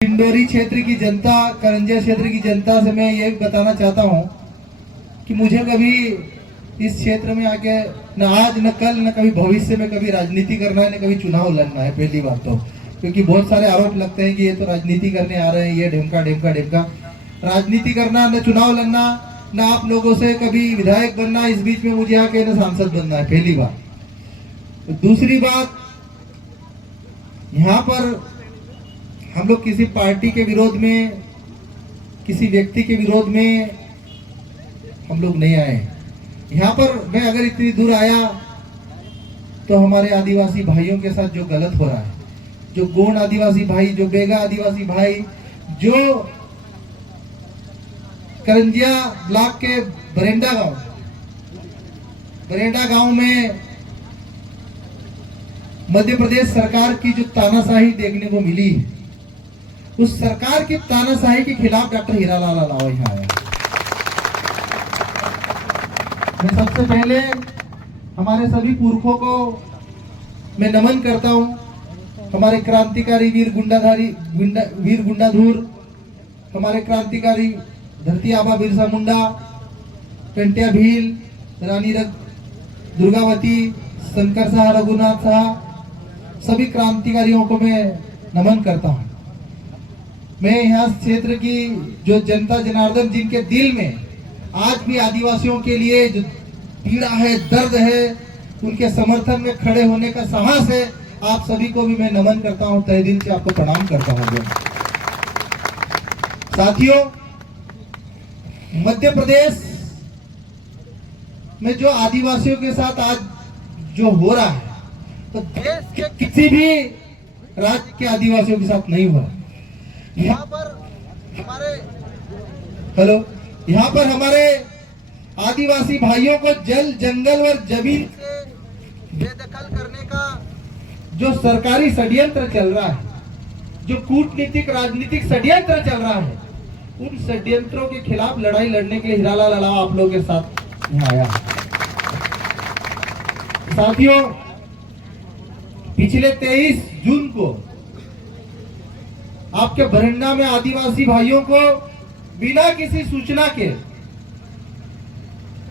डिंडोरी क्षेत्र की जनता, करंजिया क्षेत्र की जनता से मैं ये बताना चाहता हूँ कि मुझे कभी इस क्षेत्र में आके न आज न कल न कभी भविष्य में कभी राजनीति करना है, न कभी चुनाव लड़ना है। पहली बात तो क्योंकि बहुत सारे आरोप लगते हैं कि ये तो राजनीति करने आ रहे हैं, ये ढेमका ढेमका ढेमका। राजनीति करना, न चुनाव लड़ना, न आप लोगों से कभी विधायक बनना, इस बीच में मुझे आके न सांसद बनना है। पहली बात। दूसरी बात, यहाँ पर हम लोग किसी पार्टी के विरोध में, किसी व्यक्ति के विरोध में हम लोग नहीं आए। यहाँ पर मैं अगर इतनी दूर आया तो हमारे आदिवासी भाइयों के साथ जो गलत हो रहा है, जो गोंड आदिवासी भाई, जो बेगा आदिवासी भाई, जो करंजिया ब्लॉक के बरेंडा गांव में मध्य प्रदेश सरकार की जो तानाशाही देखने को मिली, उस सरकार की तानाशाही के खिलाफ डॉक्टर हीरालाल अलावा यहाँ आया। मैं सबसे पहले हमारे सभी पुरखों को मैं नमन करता हूँ। हमारे क्रांतिकारी वीर गुंडाधुर, हमारे क्रांतिकारी धरती आबा बिरसा मुंडा, कंटिया भील, रानी दुर्गावती, शंकर शाह, रघुनाथ शाह, सभी क्रांतिकारियों को मैं नमन करता हूँ। मैं यहाँ क्षेत्र की जो जनता जनार्दन, जिनके दिल में आज भी आदिवासियों के लिए जो पीड़ा है, दर्द है, उनके समर्थन में खड़े होने का साहस है, आप सभी को भी मैं नमन करता हूँ, तहे दिल से आपको प्रणाम करता हूँ। साथियों, मध्य प्रदेश में जो आदिवासियों के साथ आज जो हो रहा है, तो देश के किसी भी राज्य के आदिवासियों के साथ नहीं हुआ। यहाँ पर हमारे आदिवासी भाइयों को जल, जंगल और जमीन से बेदखल करने का जो सरकारी षड्यंत्र चल रहा है, जो कूटनीतिक राजनीतिक षड्यंत्र चल रहा है, उन षड्यंत्रों के खिलाफ लड़ाई लड़ने के लिए हीरालाल अलावा आप लोगों के साथ यहाँ आया। साथियों, पिछले 23 जून को आपके बरंडा में आदिवासी भाइयों को बिना किसी सूचना के,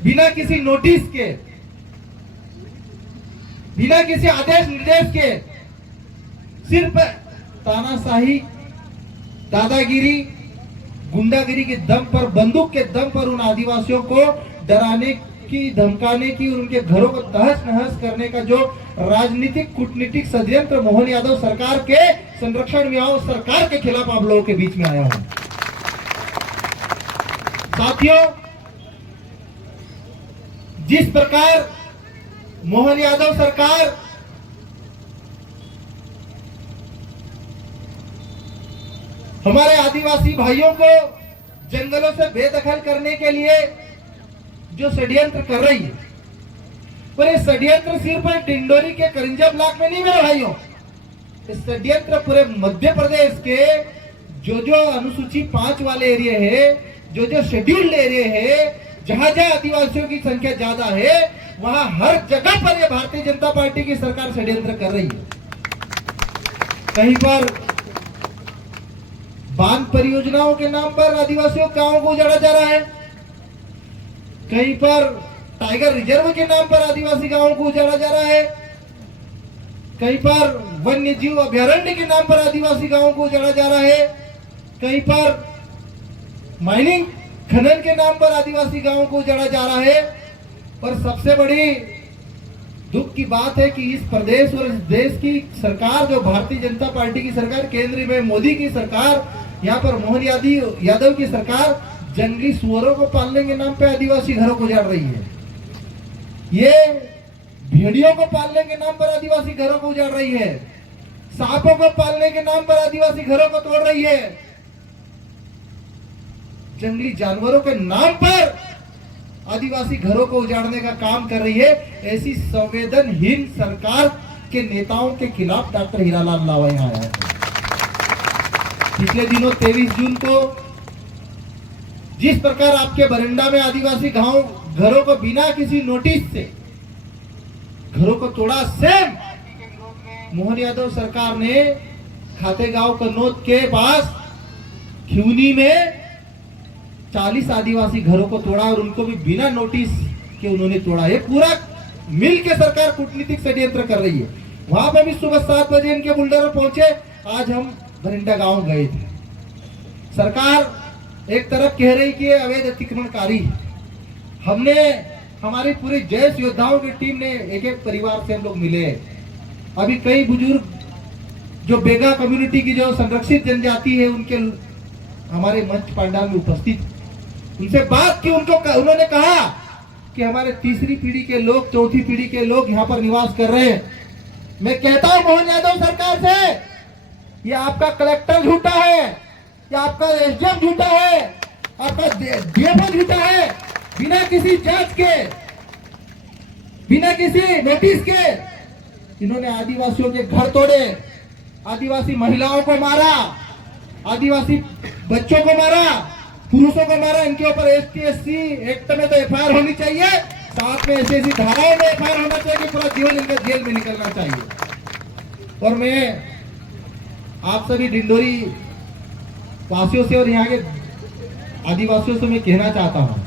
बिना किसी नोटिस के, बिना किसी आदेश निर्देश के, सिर्फ तानाशाही, दादागिरी, गुंडागिरी के दम पर, बंदूक के दम पर उन आदिवासियों को डराने की, धमकाने की, उनके घरों को तहस नहस करने का जो राजनीतिक कूटनीतिक षड्यंत्र मोहन यादव सरकार के संरक्षण में आओ, सरकार के खिलाफ आप लोगों के बीच में आया हूं। साथियों, जिस प्रकार मोहन यादव सरकार हमारे आदिवासी भाइयों को जंगलों से बेदखल करने के लिए जो षड्यंत्र कर रही है, पर ये षड्यंत्र सिर्फ डिंडोरी के करंजिया ब्लॉक में नहीं मेरे भाइयों, इस षड्यंत्र पूरे मध्य प्रदेश के जो अनुसूची 5 वाले एरिया है, जो शेड्यूल्ड एरिया है, जहां जहां आदिवासियों की संख्या ज्यादा है, वहां हर जगह पर ये भारतीय जनता पार्टी की सरकार षड्यंत्र कर रही है। कहीं पर बांध परियोजनाओं के नाम पर आदिवासियों गांवों को उजाड़ा जा रहा है, कहीं पर टाइगर रिजर्व के नाम पर आदिवासी गांवों को उजाड़ा जा रहा है, कहीं पर वन्य जीव अभयारण्य के नाम पर आदिवासी गांवों को उजाड़ा जा रहा है, कहीं पर माइनिंग खनन के नाम पर आदिवासी गांवों को उजाड़ा जा रहा है। पर सबसे बड़ी दुख की बात है कि इस प्रदेश और इस देश की सरकार, जो भारतीय जनता पार्टी की सरकार, केंद्र में मोदी की सरकार, यहाँ पर मोहन यादव की सरकार जंगली सुअरों को पालने के नाम पे आदिवासी घरों को उजाड़ रही है। ये भेड़ियों को पालने के नाम पर आदिवासी घरों को उजाड़ रही है, सांपों को पालने के नाम पर आदिवासी घरों को तोड़ रही है, जंगली जानवरों के नाम पर आदिवासी घरों को उजाड़ने का काम कर रही है। ऐसी संवेदनहीन सरकार के नेताओं के खिलाफ डॉक्टर हीरालाल अलावा यहाँ आया है। पिछले दिनों 23 जून को जिस प्रकार आपके बरंडा में आदिवासी घरों को बिना किसी नोटिस से घरों को तोड़ा, सेम मोहन यादव सरकार ने खातेगांव कन्नौज के पास खिवनी में 40 आदिवासी घरों को तोड़ा और उनको भी बिना नोटिस के उन्होंने तोड़ा। ये पूरा मिल के सरकार कूटनीतिक षड्यंत्र कर रही है। वहां पे भी सुबह 7 बजे इनके बुलडोजर पहुंचे। आज हम बरिंडा गांव गए थे। सरकार एक तरफ कह रही कि अवैध अतिक्रमणकारी, हमने हमारी पूरी जैश योद्धाओं की टीम ने एक एक परिवार से हम लोग मिले। अभी कई बुजुर्ग जो बेगा कम्युनिटी की जो संरक्षित जनजाति है उनके हमारे मंच पंडाल में उपस्थित, उनसे बात की। उन्होंने कहा कि हमारे तीसरी पीढ़ी के लोग, चौथी पीढ़ी के लोग यहाँ पर निवास कर रहे हैं। मैं कहता हूं मोहन यादव सरकार से, ये आपका कलेक्टर झूठा है, ये आपका एसडीएम झूठा है, आपका डीएफओ झूठा है। बिना किसी जांच के, बिना किसी नोटिस के इन्होंने आदिवासियों के घर तोड़े, आदिवासी महिलाओं को मारा, आदिवासी बच्चों को मारा, पुरुषों को मारा। इनके ऊपर ST/SC एक्ट में तो एफआईआर होनी चाहिए, साथ में ऐसी धाराओं में एफआईआर होना चाहिए कि पूरा जीवन इनका जेल में निकलना चाहिए। और मैं आप सभी डिंडोरी वासियों से और यहाँ के आदिवासियों से मैं कहना चाहता हूँ,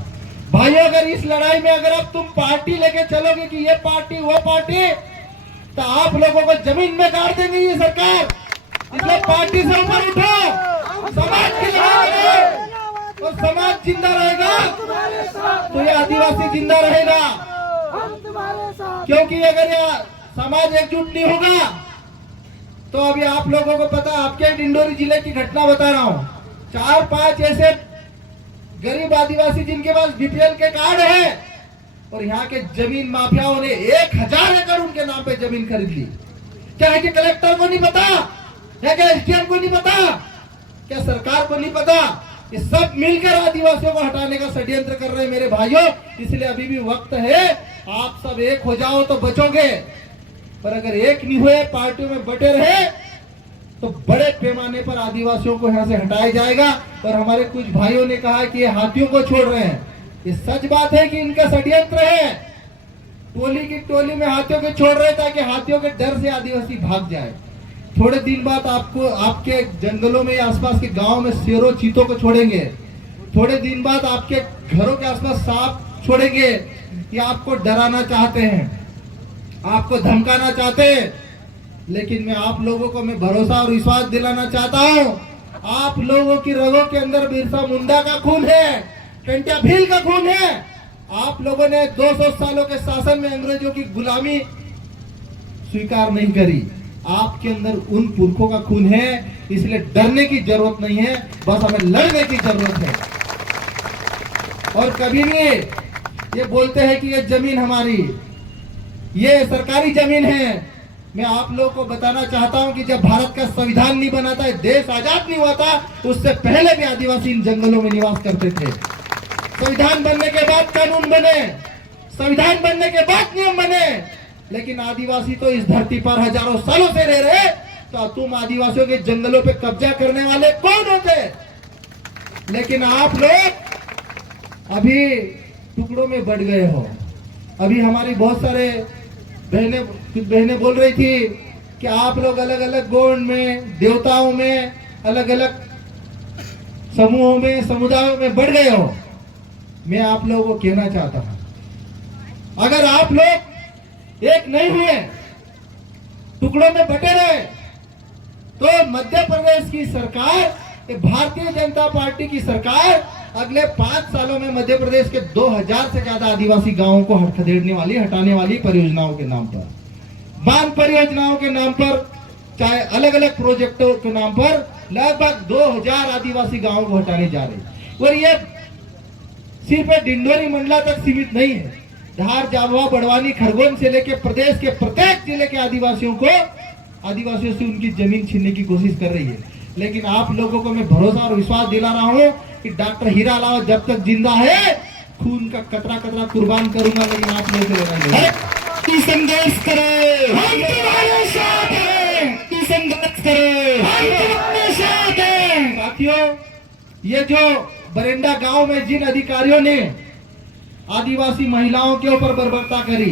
भाइयों अगर इस लड़ाई में अगर अब तुम पार्टी लेके चलोगे कि ये पार्टी वो पार्टी, तो आप लोगों को जमीन में गाड़ देंगे ये सरकार। इसलिए पार्टी से ऊपर उठो, समाज की लड़ाई है और समाज जिंदा रहेगा तो ये आदिवासी जिंदा रहेगा। क्योंकि अगर ये समाज एकजुट नहीं होगा तो अभी आप लोगों को पता, आपके डिंडोरी जिले की घटना बता रहा हूँ। 4-5 ऐसे गरीब आदिवासी जिनके पास बीपीएल के कार्ड है और यहाँ के जमीन माफियाओं ने 1000 एकड़ उनके नाम पे जमीन खरीद ली। क्या है कि कलेक्टर को नहीं पता, क्या एसडीएम को नहीं पता, क्या सरकार को नहीं पता? ये सब मिलकर आदिवासियों को हटाने का षड्यंत्र कर रहे हैं मेरे भाइयों। इसलिए अभी भी वक्त है, आप सब एक हो जाओ तो बचोगे। पर अगर एक नहीं हुए, पार्टियों में बटे रहे तो बड़े पैमाने पर आदिवासियों को यहाँ से हटाया जाएगा। और हमारे कुछ भाइयों ने कहा कि ये हाथियों को छोड़ रहे हैं। ये सच बात है कि इनका षड्यंत्र है। टोली की टोली में हाथियों को छोड़ रहे ताकि हाथियों के डर से आदिवासी भाग जाए। थोड़े दिन बाद आपको आपके जंगलों में, आसपास के गांव में शेरों चीतों को छोड़ेंगे। थोड़े दिन बाद आपके घरों के आसपास सांप छोड़ेंगे। ये आपको डराना चाहते हैं, आपको धमकाना चाहते हैं। लेकिन मैं आप लोगों को मैं भरोसा और विश्वास दिलाना चाहता हूं, आप लोगों की रगों के अंदर बिरसा मुंडा का खून है, टंट्या भील का खून है। आप लोगों ने 200 सालों के शासन में अंग्रेजों की गुलामी स्वीकार नहीं करी। आपके अंदर उन पुरखों का खून है, इसलिए डरने की जरूरत नहीं है, बस हमें लड़ने की जरूरत है। और कभी भी ये बोलते हैं कि ये जमीन हमारी, ये सरकारी जमीन है। मैं आप लोगों को बताना चाहता हूं कि जब भारत का संविधान नहीं बना था, देश आजाद नहीं हुआ था, उससे पहले भी आदिवासी इन जंगलों में निवास करते थे। संविधान बनने के बाद कानून बने, संविधान बनने के बाद नियम बने, लेकिन आदिवासी तो इस धरती पर हजारों सालों से रह रहे। तो तुम आदिवासियों के जंगलों पे कब्जा करने वाले कौन होते? लेकिन आप लोग अभी टुकड़ों में बढ़ गए हो। अभी हमारी बहुत सारे कुछ बहनें बोल रही थी कि आप लोग अलग अलग गोंड में, देवताओं में, अलग अलग समूहों में, समुदायों में बढ़ गए हो। मैं आप लोगों को कहना चाहता हूं, अगर आप लोग एक नहीं हुए, टुकड़ों में बटे रहे, तो मध्य प्रदेश की सरकार, भारतीय जनता पार्टी की सरकार अगले 5 सालों में मध्य प्रदेश के 2000 से ज्यादा आदिवासी गांवों को खदेड़ने वाली, हटाने वाली परियोजनाओं के नाम पर, बांध परियोजनाओं के नाम पर, चाहे अलग अलग प्रोजेक्टों के नाम पर लगभग 2000 आदिवासी गांवों को हटाने जा रहे। और ये सिर्फ डिंडोरी मंडला तक सीमित नहीं है। धार, जाबुआ, बड़वानी, खरगोन से लेकर प्रदेश के प्रत्येक जिले के आदिवासियों से उनकी जमीन छीनने की कोशिश कर रही है। लेकिन आप लोगों को मैं भरोसा और विश्वास दिला रहा हूं कि डॉक्टर हीरा लाल जब तक जिंदा है, खून का कतरा कतरा कुर्बान करूंगा, लेकिन आप लोगों से लड़ाई संघर्ष करो, हम तुम्हारे साथ हैं, संघर्ष करो, हम तुम्हारे साथ हैं। साथियों, ये जो बरेंडा गांव में जिन अधिकारियों ने आदिवासी महिलाओं के ऊपर बर्बरता करी,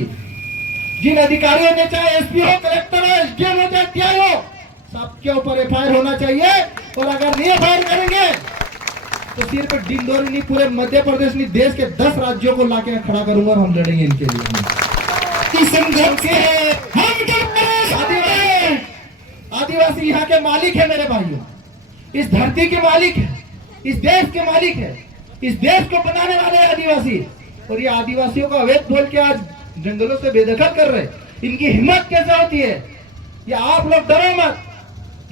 जिन अधिकारियों ने, चाहे एसपी हो, कलेक्टर हो, एसडीएम हो, चाहे टीआई हो, सबके ऊपर एफआईआर होना चाहिए। और अगर नहीं एफआईआर करेंगे तो सिर्फ डिंडोरी नहीं, पूरे मध्य प्रदेश नहीं, देश के 10 राज्यों को लाके खड़ा करूंगा और हम लड़ेंगे इनके लिए। आदिवासी यहाँ के मालिक है मेरे भाइयों, इस धरती के मालिक है, इस देश के मालिक है, इस देश को बनाने वाले आदिवासी। और ये आदिवासियों का अवैध बोल के आज जंगलों से बेदखल कर रहे, इनकी हिम्मत कैसे होती है? ये आप लोग डरो मत,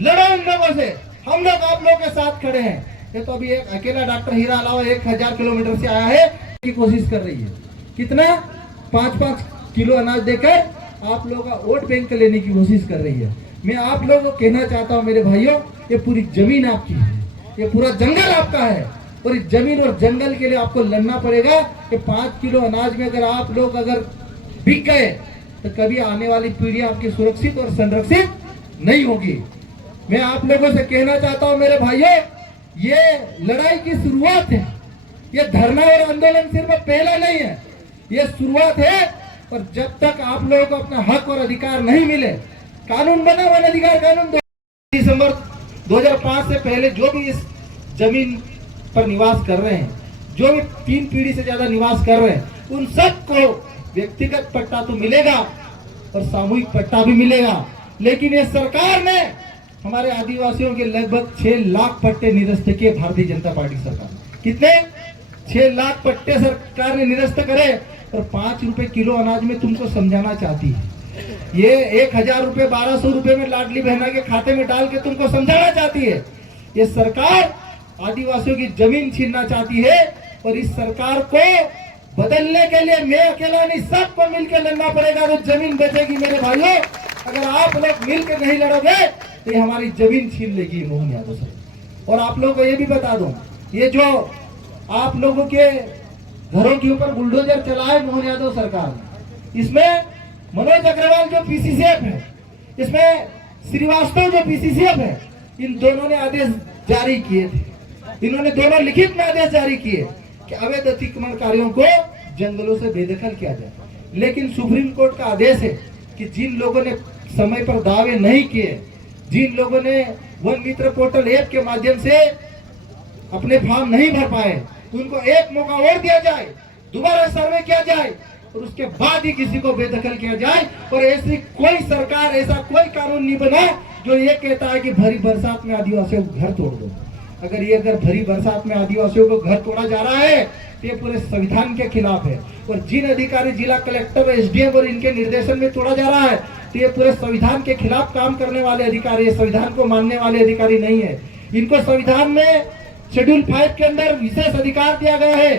लड़ो इन लोगों से, हम लोग आप लोगों के साथ खड़े हैं। ये तो अभी एक अकेला डॉक्टर हीरा अलावा 1000 किलोमीटर से आया है की कोशिश कर रही है, कितना 5-5 किलो अनाज देकर आप लोगों का वोट बैंक लेने की कोशिश कर रही है। मैं आप लोगों को कहना चाहता हूं मेरे भाइयों, ये पूरी जमीन आपकी है, ये पूरा जंगल आपका है, और इस जमीन और जंगल के लिए आपको लड़ना पड़ेगा। कि 5 किलो अनाज में अगर आप लोग अगर बिक गए तो कभी आने वाली पीढ़ी आपकी सुरक्षित और संरक्षित नहीं होगी। मैं आप लोगों से कहना चाहता हूं मेरे भाइयों, ये लड़ाई की शुरुआत है, ये धरना और आंदोलन सिर्फ पहला नहीं है, ये शुरुआत है। और जब तक आप लोगों को अपना हक और अधिकार नहीं मिले, कानून बना वन अधिकार कानून दिसंबर 2005 से पहले जो भी इस जमीन पर निवास कर रहे हैं, जो भी 3 पीढ़ी से ज्यादा निवास कर रहे हैं, उन सबको व्यक्तिगत पट्टा तो मिलेगा और सामूहिक पट्टा भी मिलेगा। लेकिन ये सरकार ने हमारे आदिवासियों के लगभग 6 लाख पट्टे निरस्त किए। भारतीय जनता पार्टी सरकार कितने 6 लाख पट्टे सरकार ने निरस्त करे, और 5 रुपए किलो अनाज में तुमको समझाना चाहती है। ये 1000 रुपए 1200 रुपए में लाडली बहना के खाते में डाल के तुमको समझाना चाहती है। ये सरकार आदिवासियों की जमीन छीनना चाहती है, और इस सरकार को बदलने के लिए मैं अकेला नहीं, सबको मिलकर लड़ना पड़ेगा तो जमीन बचेगी मेरे भाइयों। अगर आप लोग मिलकर नहीं लड़ोगे तो ये हमारी जमीन छीन लेगी मोहन यादव से। और आप लोगों को ये भी बता दूं, ये जो आप लोगों के घरों के ऊपर बुलडोजर चलाए मोहन यादव सरकार ने, इसमें मनोज अग्रवाल जो पीसीसीएफ है, इसमें श्रीवास्तव जो पीसीसीएफ है, इन दोनों ने आदेश जारी किए थे। इन्होंने दोनों लिखित में आदेश जारी किए कि अवैध अतिक्रमणकारियों को जंगलों से बेदखल किया जाए। लेकिन सुप्रीम कोर्ट का आदेश है कि जिन लोगों ने समय पर दावे नहीं किए, जिन लोगों ने वन मित्र पोर्टल ऐप के माध्यम से अपने फॉर्म नहीं भर पाए, उनको एक मौका और दिया जाए, दोबारा सर्वे किया जाए, और उसके बाद ही किसी को बेदखल किया जाए। और ऐसी कोई सरकार, ऐसा कोई कानून नहीं बना जो ये कहता है कि भरी बरसात में आदिवासियों को घर तोड़ दो। अगर भरी बरसात में आदिवासियों को घर तोड़ा जा रहा है तो ये पूरे संविधान के खिलाफ है। और जिन अधिकारी जिला कलेक्टर, एसडीएम और इनके निर्देशन में तोड़ा जा रहा है तो ये पूरे संविधान के खिलाफ काम करने वाले अधिकारी, संविधान को मानने वाले अधिकारी नहीं है। इनको संविधान में शेड्यूल 5 के अंदर विशेष अधिकार दिया गया है।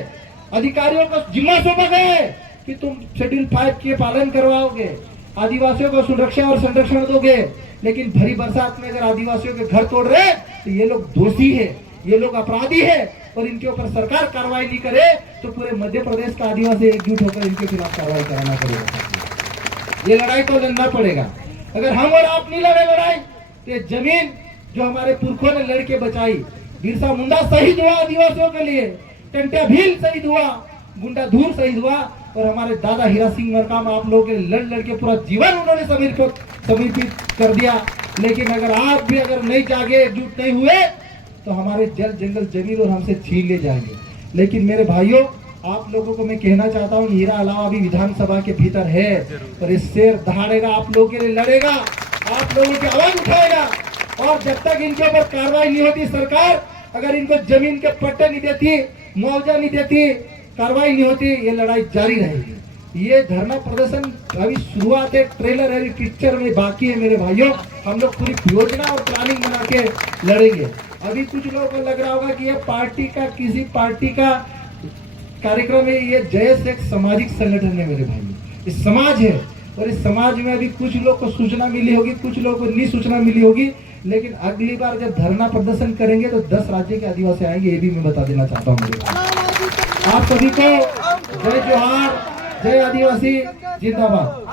अधिकारियों को जिम्मा सौंपा गया है कि तुम शेड्यूल 5 के पालन करवाओगे, आदिवासियों को सुरक्षा और संरक्षण दोगे। लेकिन भरी बरसात में अगर आदिवासियों के घर तोड़ रहे तो ये लोग दोषी है, ये लोग अपराधी है, और इनके ऊपर सरकार कार्रवाई नहीं करे तो पूरे मध्य प्रदेश का आदिवासी एकजुट होकर इनके खिलाफ कार्रवाई कराना पड़ेगा। ये लड़ाई को लड़ना पड़ेगा। अगर हम और आप नहीं लड़े लड़ाई तो ये जमीन जो हमारे पुरखों ने लड़के बचाई, बिरसा मुंडा शहीद हुआ आदिवासियों के लिए, टंट्या भील शहीद हुआ, गुंडा धूर शहीद हुआ, और हमारे दादा हीरा सिंह मरकाम आप लोगों के लड़ के पूरा जीवन उन्होंने समर्पित कर दिया। लेकिन अगर आप भी अगर नहीं जागे, एकजुट नहीं हुए तो हमारे जल जंगल जमीन और हमसे छीन ले जाएंगे। लेकिन मेरे भाइयों, आप लोगों को मैं कहना चाहता हूँ, हीरा अलावा भी विधानसभा के भीतर है, और इस शेर दहाड़ेगा, आप लोगों के लिए लड़ेगा, आप लोगों की आवाज उठाएगा। और जब तक इनके ऊपर कार्रवाई नहीं होती, सरकार अगर इनको जमीन के पट्टे नहीं देती, मुआवजा नहीं देती, कार्रवाई नहीं होती, ये लड़ाई जारी रहेगी। ये धरना प्रदर्शन अभी शुरुआत है, ट्रेलर है, पिक्चर में बाकी है मेरे भाइयों। हम लोग पूरी योजना और प्लानिंग बना के लड़ेंगे। अभी कुछ लोगों को लग रहा होगा कि ये पार्टी का, किसी पार्टी का कार्यक्रम है। ये जयस एक सामाजिक संगठन है मेरे भाई, इस समाज है, और इस समाज में अभी कुछ लोग को सूचना मिली होगी, कुछ लोगों को नहीं सूचना मिली होगी। लेकिन अगली बार जब धरना प्रदर्शन करेंगे तो 10 राज्य के आदिवासी आएंगे, ये भी मैं बता देना चाहता हूँ मेरे भाई। आप सभी को जय जोहार, जय आदिवासी जिंदाबाद।